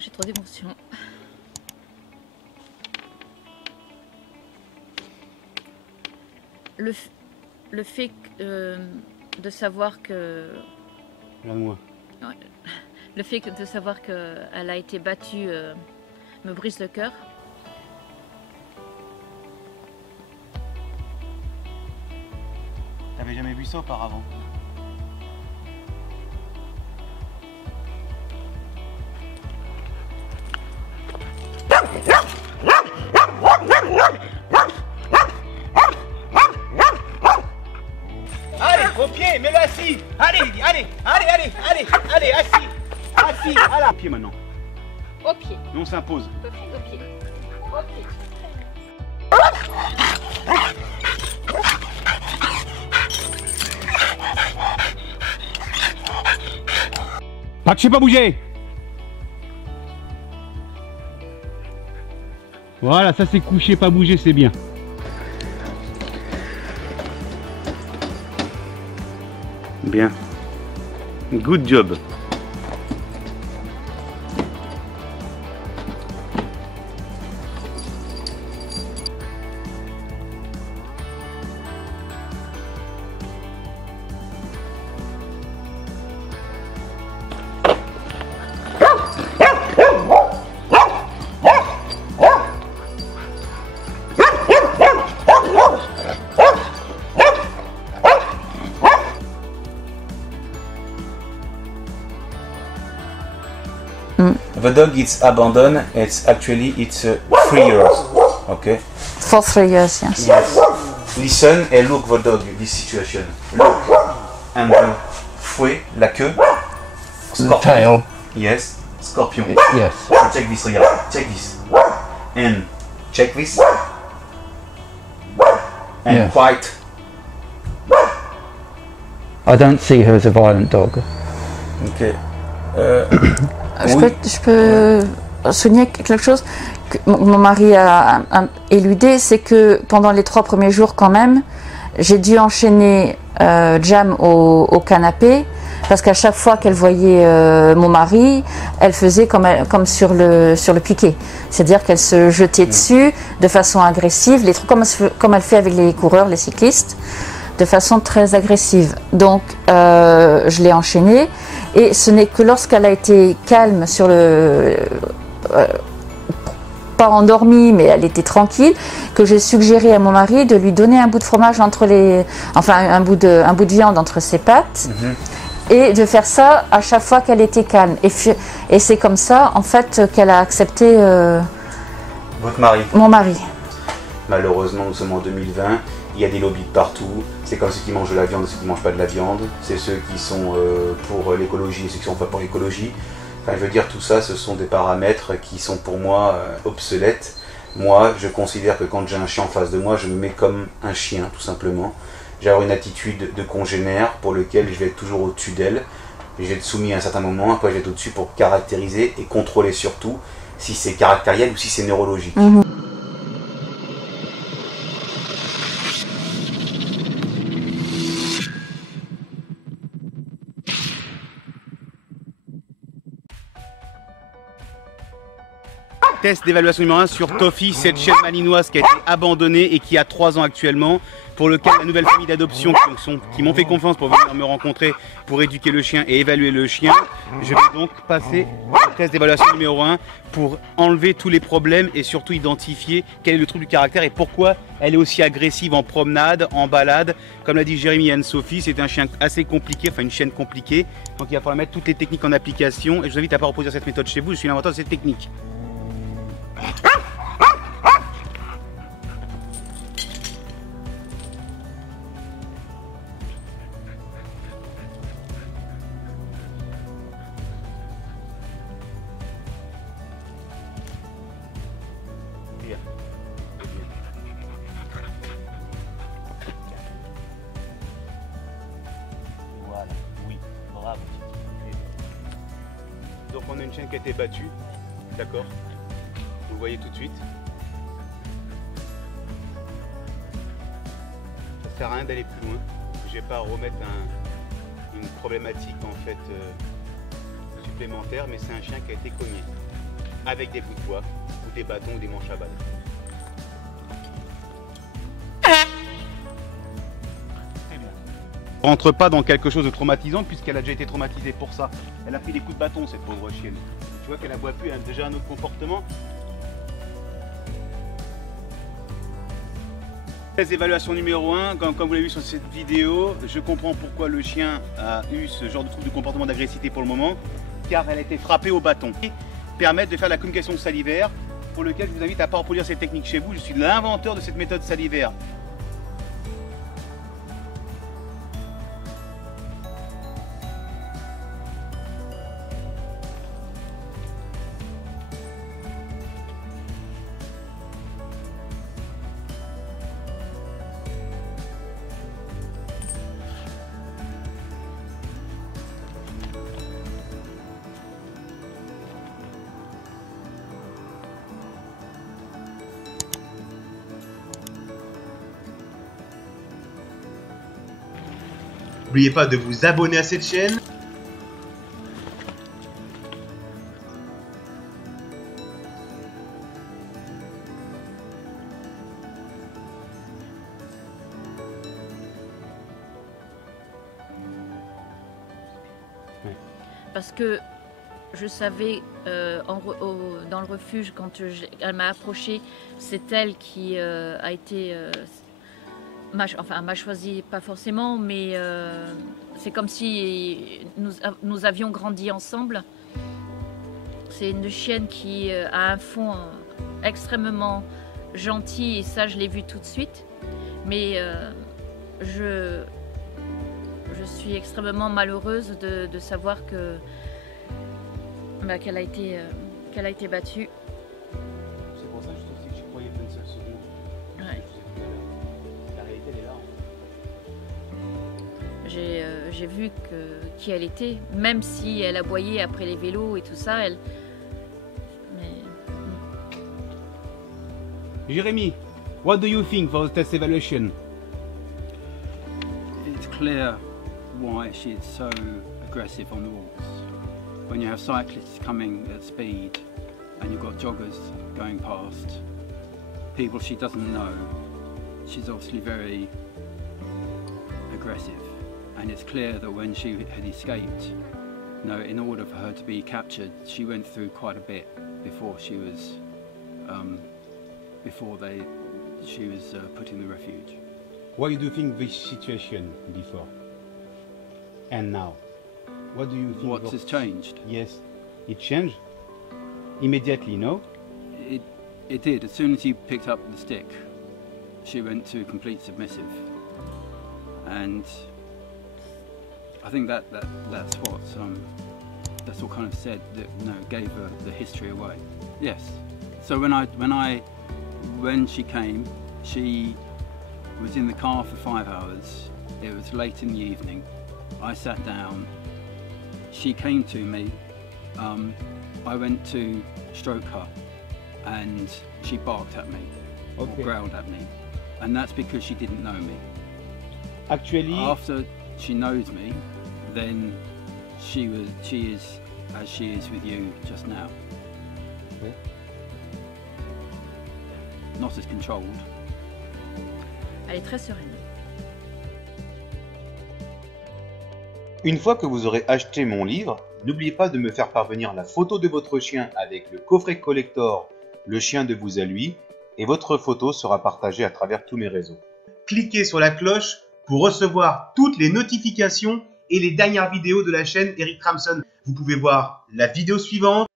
J'ai trop d'émotions. Le fait de savoir que... Regarde-moi. Ouais, le fait de savoir qu'elle a été battue me brise le cœur. T'avais jamais vu ça auparavant? Allez, au pied, mets-le assis. Allez, assis. Assis, à la... Au pied maintenant. Au pied. Nous on s'impose. Au pied. Au pied. Pas que je sais pas bouger. Voilà, ça c'est couché, pas bouger, c'est bien. Bien. Good job. The dog is abandoned. It's 3 years. Okay. For 3 years, yes. Yes. Listen and look the dog. This situation. Look and the fouet, la queue. The tail. Yes. Scorpion. Yes. Check this, regarde. Check this. And check this. And Yes. quiet. I don't see her as a violent dog. Okay. Je peux souligner quelque chose que mon mari a éludé, c'est que pendant les 3 premiers jours quand même, j'ai dû enchaîner Jam au canapé parce qu'à chaque fois qu'elle voyait mon mari, elle faisait comme sur le piquet, c'est-à-dire qu'elle se jetait dessus de façon agressive, comme elle fait avec les coureurs, les cyclistes, de façon très agressive. Donc je l'ai enchaînée. Et ce n'est que lorsqu'elle a été calme sur pas endormie, mais elle était tranquille, que j'ai suggéré à mon mari de lui donner un bout de fromage un bout de viande entre ses pattes, et de faire ça à chaque fois qu'elle était calme. Et c'est comme ça, en fait, qu'elle a accepté Votre mari. mon mari. Malheureusement, nous sommes en 2020. Il y a des lobbies de partout. C'est comme ceux qui mangent de la viande et ceux qui ne mangent pas de la viande. C'est ceux qui sont pour l'écologie et ceux qui ne sont pas pour l'écologie. Enfin, je veux dire, tout ça, ce sont des paramètres qui sont pour moi obsolètes. Moi, je considère que quand j'ai un chien en face de moi, je me mets comme un chien, tout simplement. J'ai avoir une attitude de congénère pour lequel je vais être toujours au-dessus d'elle. Je vais être soumis à un certain moment, après je vais être au-dessus pour caractériser et contrôler surtout si c'est caractériel ou si c'est neurologique. Test d'évaluation numéro 1 sur Toffee, cette chienne malinoise qui a été abandonnée et qui a 3 ans actuellement, pour lequel la nouvelle famille d'adoption qui m'ont fait confiance pour venir me rencontrer pour éduquer le chien et évaluer le chien. Je vais donc passer au test d'évaluation numéro 1 pour enlever tous les problèmes et surtout identifier quel est le trouble du caractère et pourquoi elle est aussi agressive en promenade, en balade. Comme l'a dit Jérémy et Anne-Sophie, c'est un chien assez compliqué, enfin une chienne compliquée. Donc il va falloir mettre toutes les techniques en application et je vous invite à pas reproduire cette méthode chez vous, je suis l'inventeur de cette technique. Voilà, oui, bravo. Donc on a une chienne qui a été battue, d'accord? Vous le voyez tout de suite. Ça sert à rien d'aller plus loin. Je vais pas remettre une problématique en fait supplémentaire, mais c'est un chien qui a été cogné. avec des bouts de bois, ou des bâtons, ou des manches à balai. Rentre pas dans quelque chose de traumatisant puisqu'elle a déjà été traumatisée pour ça. Elle a pris des coups de bâton, cette pauvre chienne. Tu vois qu'elle aboie plus, elle a déjà un autre comportement. Évaluation numéro 1, comme vous l'avez vu sur cette vidéo, je comprends pourquoi le chien a eu ce genre de trouble de comportement d'agressivité pour le moment, car elle a été frappée au bâton. Permettre de faire la communication salivaire, pour lequel je vous invite à ne pas reproduire cette technique chez vous. Je suis l'inventeur de cette méthode salivaire. N'oubliez pas de vous abonner à cette chaîne. Parce que je savais dans le refuge, quand elle m'a approchée, c'est elle qui a été... m'a choisi, pas forcément, mais c'est comme si nous avions grandi ensemble. C'est une chienne qui a un fond extrêmement gentil, et ça je l'ai vu tout de suite. Mais je suis extrêmement malheureuse de savoir que qu'elle a été battue. C'est pour ça que je trouve que j'y croyais pas une seule seconde. Ouais. La réalité, elle est là. J'ai vu qui elle était, même si elle aboyait après les vélos et tout ça. Jérémy, what do you think for the test evaluation? It's clear why she is so aggressive on the walks. When you have cyclists coming at speed and you've got joggers going past, people she doesn't know, she's obviously very aggressive. And it's clear that when she had escaped, in order for her to be captured, she went through quite a bit before she was put in the refuge. What do you think this situation before and now? What do you think? What has changed? Yes, it changed immediately, no? It did. As soon as he picked up the stick, she went to complete submissive, and I think that's what kind of said that gave her the history away. Yes. So when she came, she was in the car for 5 hours. It was late in the evening. I sat down. She came to me. I went to stroke her, and she barked at me, or growled at me, and that's because she didn't know me. Actually, after she knows me, then she is as she is with you just now. Okay. Not as controlled. Elle est très sereine. Une fois que vous aurez acheté mon livre, n'oubliez pas de me faire parvenir la photo de votre chien avec le coffret collector Le chien de vous à lui, et votre photo sera partagée à travers tous mes réseaux. Cliquez sur la cloche pour recevoir toutes les notifications et les dernières vidéos de la chaîne Eric Tramson. Vous pouvez voir la vidéo suivante,